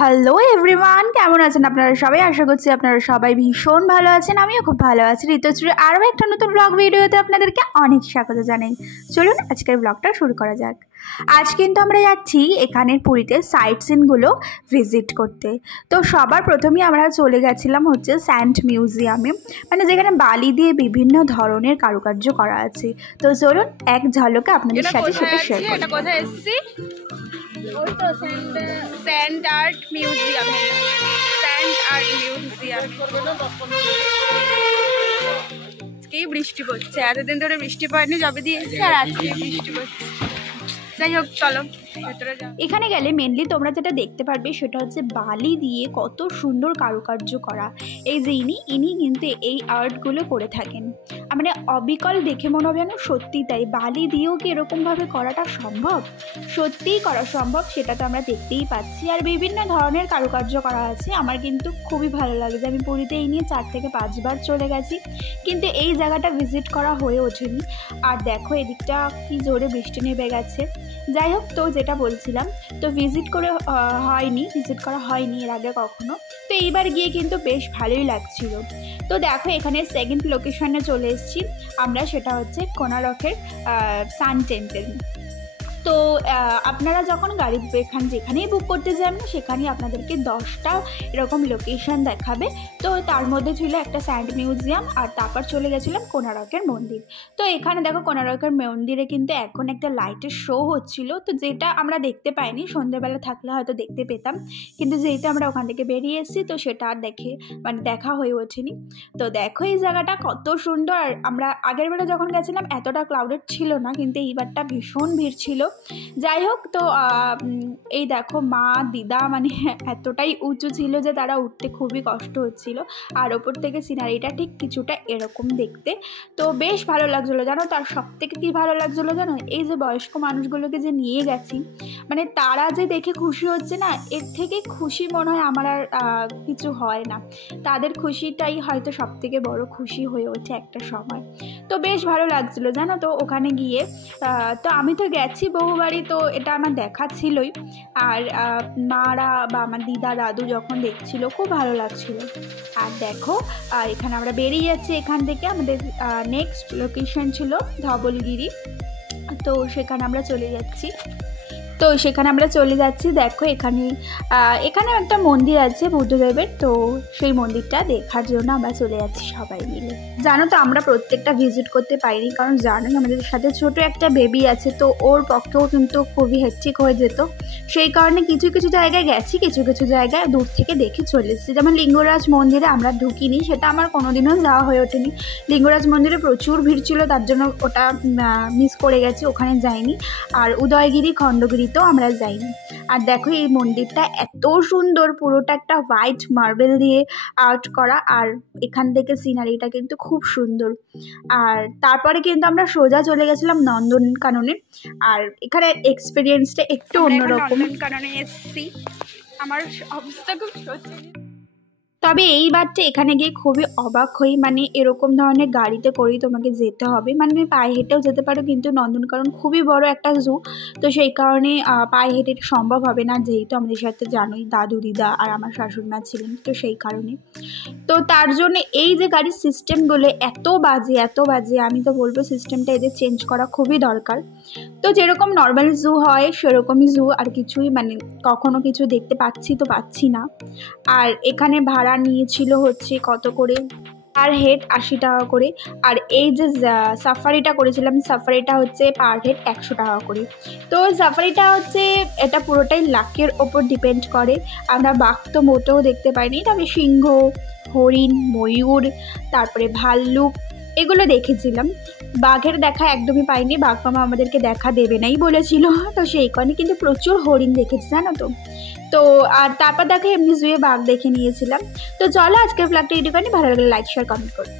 Hello everyone, কেমন আছেন আপনারা সবাই? আশা করছি আপনারা সবাই ভীষণ ভালো আছেন। আমিও খুব ভালো আছি। ঋতুশ্রীর আরও একটা নতুন ব্লগ ভিডিওতে আপনাদেরকে অনেক স্বাগত জানাই। চলুন আজকের ব্লগটা শুরু করা যাক। আজ কিন্তু আমরা যাচ্ছি এখানের পুরীতে সাইট সিনগুলো ভিজিট করতে। তো সবার প্রথমেই আমরা চলে গেছিলাম হচ্ছে স্যান্ড মিউজিয়ামে, মানে যেখানে বালি দিয়ে বিভিন্ন ধরনের কারুকার্য করা আছে। তো চলুন এক ঝলকে আপনাদের সাথে সেটা শেয়ার করি। এটা কোথায় এসেছি? ওই তো sand art museum. Sand art museum. আজকেই বৃষ্টি পড়ছে, এতদিন ধরে বৃষ্টি পড়েনি, যবে দিয়ে এসেছে আর আজকে বৃষ্টি পড়ছে। যাই হোক চলো ভেতরে যাও। এখানে গেলে মেনলি তোমরা যেটা দেখতে পারবে সেটা হচ্ছে বালি দিয়ে কত সুন্দর কারুকার্য করা। এই যে ইনি কিন্তু এই আর্টগুলো করে থাকেন। মানে অবিকল দেখে মনে হবে যেন সত্যি তাই, বালি দিয়েও কি এরকমভাবে করাটা সম্ভব? সত্যিই করা সম্ভব, সেটা তো আমরা দেখতেই পাচ্ছি। আর বিভিন্ন ধরনের কারুকার্য করা আছে। আমার কিন্তু খুবই ভালো লাগে যে আমি পুরীতে এই নিয়ে 4 থেকে 5 বার চলে গেছি, কিন্তু এই জায়গাটা ভিজিট করা হয়ে ওঠেনি। আর দেখো এদিকটা কি জোরে বৃষ্টি নেমে গেছে। যাই হোক, তো যেটা বলছিলাম, তো ভিজিট করা হয়নি এর আগে কখনো। তো এইবার গিয়ে কিন্তু বেশ ভালোই লাগছিল। তো দেখো এখানে সেকেন্ড লোকেশনে চলে এসেছি আমরা, সেটা হচ্ছে কোনারকের সান টেম্পল। তো আপনারা যখন গাড়ি যেখানেই বুক করতে যান না, সেখানেই আপনাদেরকে 10টা এরকম লোকেশন দেখাবে। তো তার মধ্যে ছিল একটা স্যান্ড মিউজিয়াম, আর তারপর চলে গেছিলাম কোনারকের মন্দির। তো এখানে দেখো কোনারকের মন্দিরে কিন্তু এখন একটা লাইটের শো হচ্ছিল, তো যেটা আমরা দেখতে পাইনি। সন্ধ্যেবেলা থাকলে হয়তো দেখতে পেতাম, কিন্তু যেহেতু আমরা ওখান থেকে বেরিয়ে এসেছি তো সেটা আর দেখা হয়ে ওঠেনি। তো দেখো এই জায়গাটা কত সুন্দর। আর আমরা আগের বেলা যখন গেছিলাম এতটা ক্রাউডেড ছিল না, কিন্তু এইবারটা ভীষণ ভিড় ছিল। যাই হোক, তো এই দেখো মা দিদা মানে এতটাই উঁচু ছিল যে তারা উঠতে খুবই কষ্ট হচ্ছিল। আর ওপর থেকে সিনারিটা ঠিক কিছুটা এরকম দেখতে। তো বেশ ভালো লাগছিলো জানো। তার সব থেকে কী ভালো লাগছিলো জানো, এই যে বয়স্ক মানুষগুলোকে যে নিয়ে গেছি, মানে তারা যে দেখে খুশি হচ্ছে না, এর থেকে খুশি মনে হয় আমার আর কিছু হয় না। তাদের খুশিটাই হয়তো সব থেকে বড় খুশি হয়ে ওঠে একটা সময়। তো বেশ ভালো লাগছিলো জানো। তো ওখানে গিয়ে তো আমি তো গেছি বহুবারই, তো এটা আমার দেখা ছিলই। আর মারা বা আমার দিদা দাদু যখন দেখছিল খুব ভালো লাগছিল। আর দেখো এখানে আমরা বেরিয়ে যাচ্ছি এখান থেকে। আমাদের নেক্সট লোকেশন ছিল ধবলগিরি, তো সেখানে আমরা চলে যাচ্ছি। দেখো এখানে একটা মন্দির আছে বুদ্ধদেবের, তো সেই মন্দিরটা দেখার জন্য আমরা চলে যাচ্ছি সবাই মিলে। জানো তো আমরা প্রত্যেকটা ভিজিট করতে পারিনি, কারণ জানোই আমাদের সাথে ছোট একটা বেবি আছে, তো ওর পক্ষেও কিন্তু খুবই হেক্টিক হয়ে যেত। সেই কারণে কিছু কিছু জায়গায় গেছি, কিছু কিছু জায়গায় দূর থেকে দেখে চলে এসেছি। যেমন লিঙ্গরাজ মন্দিরে আমরা ঢুকিনি, সেটা আমার কোনোদিনও যাওয়া হয়ে ওঠেনি। লিঙ্গরাজ মন্দিরে প্রচুর ভিড় ছিল, তার জন্য ওটা মিস করে গেছি, ওখানে যাইনি। আর উদয়গিরি খণ্ডগিরিতেও আমরা যাইনি। আর দেখো এই মন্দিরটা এত সুন্দর, পুরোটা একটা হোয়াইট মার্বেল দিয়ে আর্ট করা। আর এখান থেকে সিনারিটা কিন্তু খুব সুন্দর। আর তারপরে কিন্তু আমরা সোজা চলে গেছিলাম নন্দনকাননে। আর এখানে এক্সপিরিয়েন্সটা একটু অন্যরকম। নন্দনকাননে এসেছি, আমার অবস্থা খুব শোচনীয়। তবে এইবারটা এখানে গিয়ে খুবই অবাক হই, মানে এরকম ধরনের গাড়িতে করেই তোমাকে যেতে হবে। মানে তুমি পায়ে হেঁটেও যেতে পারো, কিন্তু নন্দনকানন খুবই বড় একটা জু, তো সেই কারণে পায়ে হেঁটে সম্ভব হবে না। যেহেতু আমাদের সাথে জানোই দাদু দিদা আর আমার শাশুড়িমা ছিলেন, তো সেই কারণে তো তার জন্য এই যে গাড়ির সিস্টেমগুলো এত বাজে, আমি তো বলবো সিস্টেমটা এদের চেঞ্জ করা খুবই দরকার। তো যেরকম নর্মাল জু হয় সেরকমই জু, আর কিছুই মানে কখনো কিছু দেখতে পাচ্ছি না। আর এখানে ভাড়া নিয়েছিল হচ্ছে কত করে, পার হেড 80 টাকা করে। আর এই যে সাফারিটা করেছিলাম, সাফারিটা হচ্ছে পার হেড 100 টাকা করে। তো সাফারিটা হচ্ছে এটা পুরোটাই লাকের ওপর ডিপেন্ড করে। আমরা বাঘ তো মোটেও দেখতে পাইনি, তবে সিংহ, হরিণ, ময়ূর, তারপরে ভাল্লুক এগুলো দেখেছিলাম। বাঘের দেখা একদমই পাইনি, বাঘ মামা আমাদেরকে দেখা দেবে নাই বলেছিল, তো সেই কারণে কিন্তু প্রচুর হরিণ দেখেছি জানো তো। তো আর তারপর দেখো এমনি জুয়ে বাঘ দেখে নিয়েছিলাম। তো চলো আজকের ব্লগটা এটুখানি, ভালো লাগলে লাইক শেয়ার কমেন্ট করো।